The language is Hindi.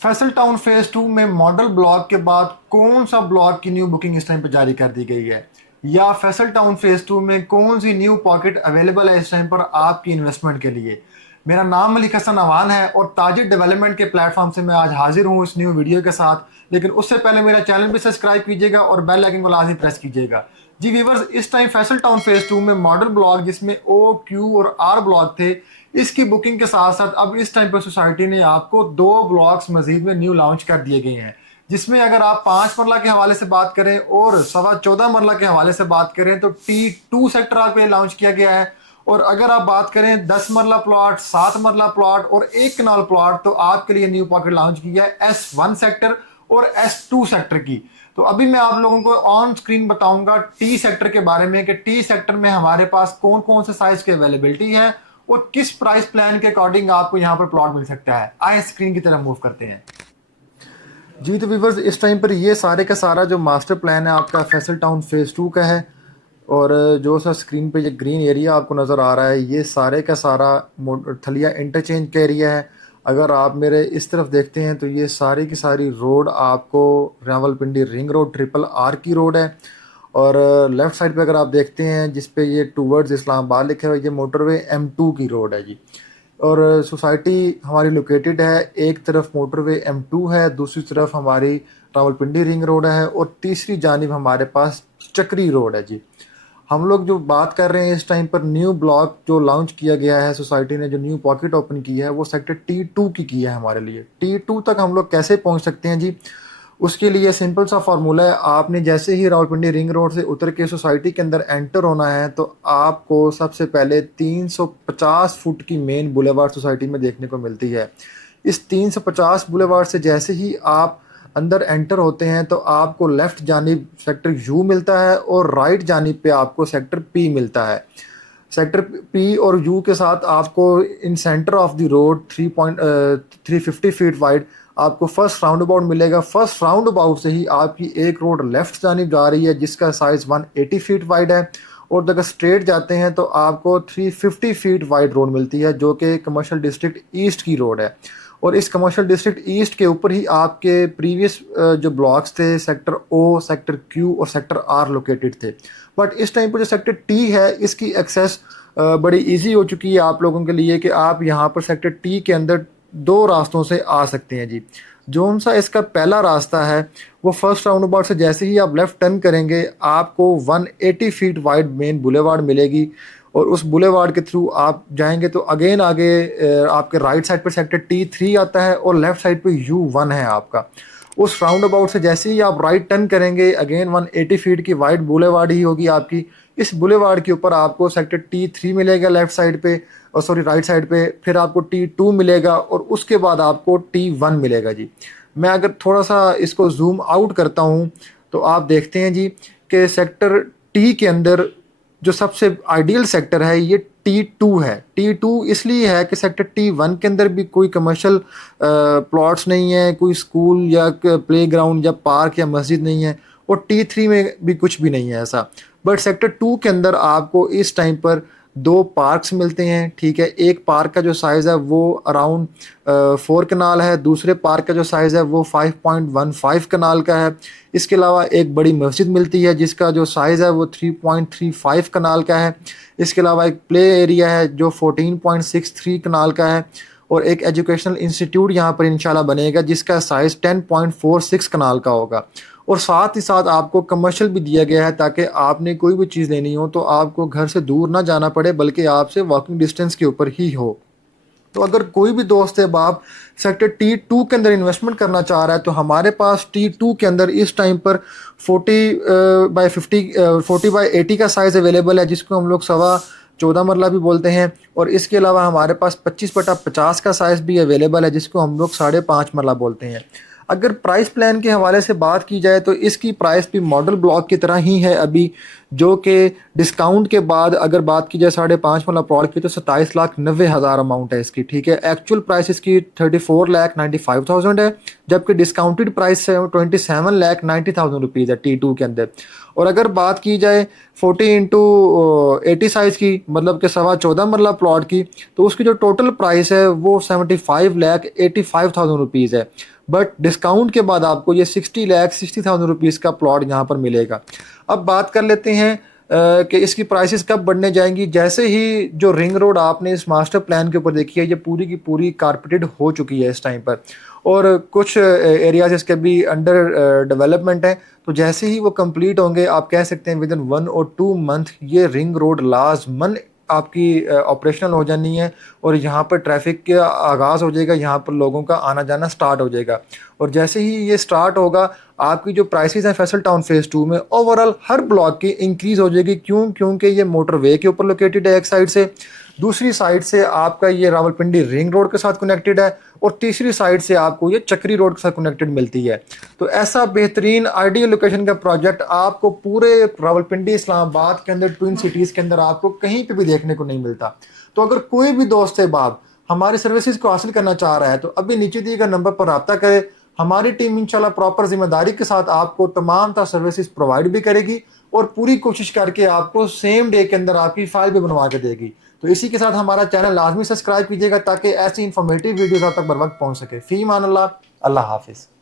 फैसल टाउन फेज 2 में मॉडल ब्लॉक के बाद कौन सा ब्लॉक की न्यू बुकिंग इस टाइम पर जारी कर दी गई है, या फैसल टाउन फेज 2 में कौन सी न्यू पॉकेट अवेलेबल है इस टाइम पर आपकी इन्वेस्टमेंट के लिए। मेरा नाम मलिक हसन अवान है और ताजिर डेवलपमेंट के प्लेटफॉर्म से मैं आज हाजिर हूँ इस न्यू वीडियो के साथ। लेकिन उससे पहले मेरा चैनल भी सब्सक्राइब कीजिएगा और बेल आइकन को लाजमी प्रेस कीजिएगा। जी व्यूअर्स, इस टाइम फैसल टाउन फेज 2 में मॉडल ब्लॉक जिसमें ओ, क्यू और आर ब्लॉक थे, इसकी बुकिंग के साथ साथ अब इस टाइम पर सोसाइटी ने आपको 2 ब्लॉक्स मजीद में न्यू लॉन्च कर दिए गए हैं, जिसमें अगर आप 5 मरला के हवाले से बात करें और 14.25 मरला के हवाले से बात करें तो T2 सेक्टर आपके लिए लॉन्च किया गया है। और अगर आप बात करें 10 मरला प्लॉट, 7 मरला प्लॉट और 1 कनाल प्लॉट, तो आपके लिए न्यू पॉकेट लॉन्च किया है S1 सेक्टर और S2 सेक्टर की। तो अभी मैं आप लोगों को ऑन स्क्रीन बताऊंगा टी सेक्टर के बारे में कि टी सेक्टर में हमारे पास कौन कौन से साइज की अवेलेबिलिटी है और किस प्राइस प्लान के अकॉर्डिंग आपको यहाँ पर प्लॉट मिल सकता है। आए स्क्रीन की तरफ मूव करते हैं। जी तो व्यूवर्स, इस टाइम पर ये सारे का सारा जो मास्टर प्लान है आपका फैसल टाउन फेज 2 का है। और जो सा स्क्रीन पे ये ग्रीन एरिया आपको नज़र आ रहा है, ये सारे का सारा थलिया इंटरचेंज का एरिया है। अगर आप मेरे इस तरफ देखते हैं तो ये सारी की सारी रोड आपको रावलपिंडी रिंग रोड RRR की रोड है। और लेफ़्ट साइड पे अगर आप देखते हैं जिस पे ये टूवर्ड्स इस्लामाबाद लिखा हुआ है, ये मोटरवे M2 की रोड है जी। और सोसाइटी हमारी लोकेटेड है, एक तरफ मोटरवे M2 है, दूसरी तरफ हमारी रावलपिंडी रिंग रोड है और तीसरी जानिब हमारे पास चक्री रोड है जी। हम लोग जो बात कर रहे हैं इस टाइम पर न्यू ब्लॉक जो लॉन्च किया गया है, सोसाइटी ने जो न्यू पॉकेट ओपन की है वो सेक्टर T2 की है हमारे लिए। T2 तक हम लोग कैसे पहुंच सकते हैं जी? उसके लिए सिंपल सा फार्मूला है। आपने जैसे ही रावलपिंडी रिंग रोड से उतर के सोसाइटी के अंदर एंटर होना है तो आपको सबसे पहले 350 फुट की मेन बुलेवार्ड सोसाइटी में देखने को मिलती है। इस 350 बुलेवार्ड से जैसे ही आप अंदर एंटर होते हैं तो आपको लेफ्ट जानिब सेक्टर यू मिलता है और राइट जानिब पे आपको सेक्टर पी मिलता है। सेक्टर पी और यू के साथ आपको in center of the road 350 feet wide आपको फर्स्ट राउंड अबाउट मिलेगा। फर्स्ट राउंड अबाउट से ही आपकी एक रोड लेफ्ट जानिब जा रही है जिसका साइज 180 फीट वाइड है। और अगर स्ट्रेट जाते हैं तो आपको 350 फीट वाइड रोड मिलती है जो कि कमर्शियल डिस्ट्रिक्ट ईस्ट की रोड है। और इस कमर्शियल डिस्ट्रिक्ट ईस्ट के ऊपर ही आपके प्रीवियस जो ब्लॉक्स थे सेक्टर ओ, सेक्टर क्यू और सेक्टर आर लोकेटेड थे। बट इस टाइम पर जो सेक्टर टी है इसकी एक्सेस बड़ी इजी हो चुकी है आप लोगों के लिए कि आप यहाँ पर सेक्टर टी के अंदर 2 रास्तों से आ सकते हैं जी। जोन सा इसका पहला रास्ता है वो फर्स्ट राउंड अबाउट से जैसे ही आप लेफ्ट टर्न करेंगे आपको 180 फीट वाइड मेन बुलेवार्ड मिलेगी। और उस बुलेवार्ड के थ्रू आप जाएंगे तो अगेन आगे आपके राइट साइड पर सेक्टर T3 आता है और लेफ्ट साइड पे U1 है आपका। उस राउंड अबाउट से जैसे ही आप राइट टर्न करेंगे अगेन 180 फीट की वाइड बुलेवार्ड ही होगी आपकी। इस बुलेवार्ड के ऊपर आपको सेक्टर T3 मिलेगा लेफ्ट साइड पे, और सॉरी राइट साइड पे, फिर आपको T2 मिलेगा और उसके बाद आपको T1 मिलेगा जी। मैं अगर थोड़ा सा इसको जूम आउट करता हूँ तो आप देखते हैं जी कि सेक्टर टी के अंदर जो सबसे आइडियल सेक्टर है ये T2 है। T2 इसलिए है कि सेक्टर T1 के अंदर भी कोई कमर्शियल प्लॉट्स नहीं है, कोई स्कूल या प्लेग्राउंड या पार्क या मस्जिद नहीं है, और T3 में भी कुछ भी नहीं है ऐसा। बट सेक्टर 2 के अंदर आपको इस टाइम पर 2 पार्क्स मिलते हैं, ठीक है। एक पार्क का जो साइज़ है वो अराउंड 4 कनाल है, दूसरे पार्क का जो साइज़ है वो 5.15 कनाल का है। इसके अलावा एक बड़ी मस्जिद मिलती है जिसका जो साइज़ है वो 3.35 कनाल का है। इसके अलावा एक प्ले एरिया है जो 14.63 कनाल का है, और एक एजुकेशनल इंस्टीट्यूट यहाँ पर इंशाल्लाह बनेगा जिसका साइज़ 10.46 कनाल का होगा। और साथ ही साथ आपको कमर्शियल भी दिया गया है ताकि आपने कोई भी चीज़ लेनी हो तो आपको घर से दूर ना जाना पड़े बल्कि आपसे वॉकिंग डिस्टेंस के ऊपर ही हो। तो अगर कोई भी दोस्त है बाप सेक्टर T2 के अंदर इन्वेस्टमेंट करना चाह रहा है तो हमारे पास T2 के अंदर इस टाइम पर 40x80 का साइज़ अवेलेबल है जिसको हम लोग 14 मरला भी बोलते हैं। और इसके अलावा हमारे पास 25/50 का साइज़ भी अवेलेबल है जिसको हम लोग 5.5 मरला बोलते हैं। अगर प्राइस प्लान के हवाले से बात की जाए तो इसकी प्राइस भी मॉडल ब्लॉक की तरह ही है अभी, जो कि डिस्काउंट के बाद अगर बात की जाए 5.5 वाला प्लॉट की तो 27,90,000 अमाउंट है इसकी, ठीक है। एक्चुअल प्राइस इसकी 34,95,000 है, जबकि डिस्काउंटेड प्राइस है 27,90,000 रुपीज़ है T2 के अंदर। और अगर बात की जाए 40x80 साइज़ की, मतलब कि 14.25 मरला प्लॉट की, तो उसकी जो टोटल प्राइस है वो 75,85,000 रुपीज़ है। बट डिस्काउंट के बाद आपको ये 60,60,000 रुपीज़ का प्लॉट यहाँ पर मिलेगा। अब बात कर लेते हैं कि इसकी प्राइसेस कब बढ़ने जाएंगी। जैसे ही जो रिंग रोड आपने इस मास्टर प्लान के ऊपर देखी है, ये पूरी की पूरी कारपेटेड हो चुकी है इस टाइम पर, और कुछ एरियाज इसके भी अंडर डेवलपमेंट हैं। तो जैसे ही वो कंप्लीट होंगे, आप कह सकते हैं विद इन 1 और 2 मंथ ये रिंग रोड लाजमन आपकी ऑपरेशनल हो जानी है, और यहाँ पर ट्रैफिक का आगाज़ हो जाएगा, यहाँ पर लोगों का आना जाना स्टार्ट हो जाएगा। और जैसे ही ये स्टार्ट होगा, आपकी जो प्राइसेस हैं फैसल टाउन फेज़ 2 में ओवरऑल हर ब्लॉक की इंक्रीज़ हो जाएगी। क्योंकि ये मोटरवे के ऊपर लोकेटेड है एक साइड से, दूसरी साइड से आपका ये रावलपिंडी रिंग रोड के साथ कनेक्टेड है, और तीसरी साइड से आपको ये चक्री रोड के साथ कनेक्टेड मिलती है। तो ऐसा बेहतरीन आइडियल लोकेशन का प्रोजेक्ट आपको पूरे रावलपिंडी इस्लामाबाद के अंदर, ट्विन सिटीज़ के अंदर आपको कहीं पे भी देखने को नहीं मिलता। तो अगर कोई भी दोस्त है बाप हमारी सर्विसेज को हासिल करना चाह रहा है, तो अभी नीचे दिए गए नंबर पर रब्ता करें। हमारी टीम इंशाल्लाह प्रॉपर जिम्मेदारी के साथ आपको तमाम तरह सर्विसेज प्रोवाइड भी करेगी, और पूरी कोशिश करके आपको सेम डे के अंदर आपकी फाइल भी बनवा के देगी। तो इसी के साथ हमारा चैनल लाजमी सब्सक्राइब कीजिएगा, ताकि ऐसी इंफॉर्मेटिव वीडियोस आप तक बर वक्त पहुंच सके। फी मान अल्लाह, अल्लाह हाफिज़।